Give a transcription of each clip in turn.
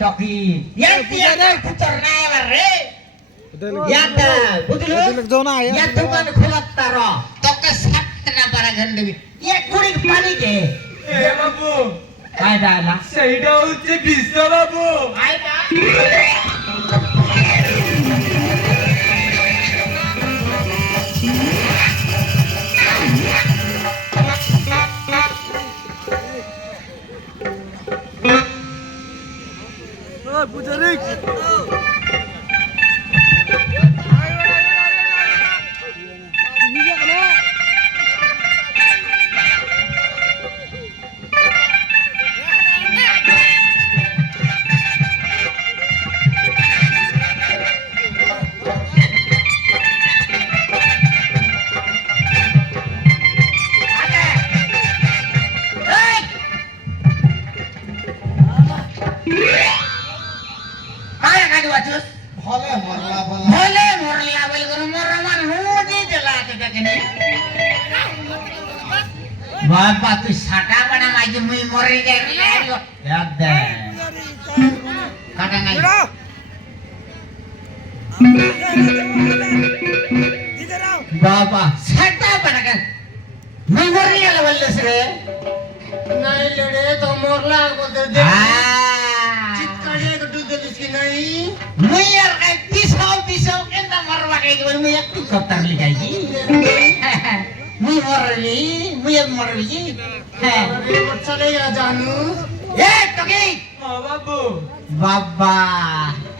talkie ইয়াতে পুতর না এবার রে ইয়াতে বুঝলো ইয়া দোকান খোলা তার তোকে সাতটা বারা গন্ডবি ইয়া কুড়ি পানি কে এ বাবু আয় দালা সেইটা হচ্ছে বিস্তা বাবু আয় দা পূজারি ভলে মরলা বল করে মরমান হুদি দেলাতে দেখেনি বাবা তুই সাটা বানা মাঝে মুই মরে যাই ইয়াদ দে কাটা নাই বাবা সাটা বানা কেন মুই মরে গেল বললেস রে নাই লড়ে তো মরলা বলতে দে চিৎকারিয়া গডু দেলিস কি নাই মুই আর পিছাও কেন মরবা কে মুই একটু কথা লিখাই কি মুই মরলি মুই মরবি হ্যাঁ চলে যা জানু এ টকি বাবু বাবা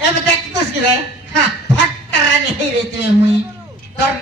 এবে দেখছিস কি রে হ্যাঁ ফাট্টারানি রে তুই মুই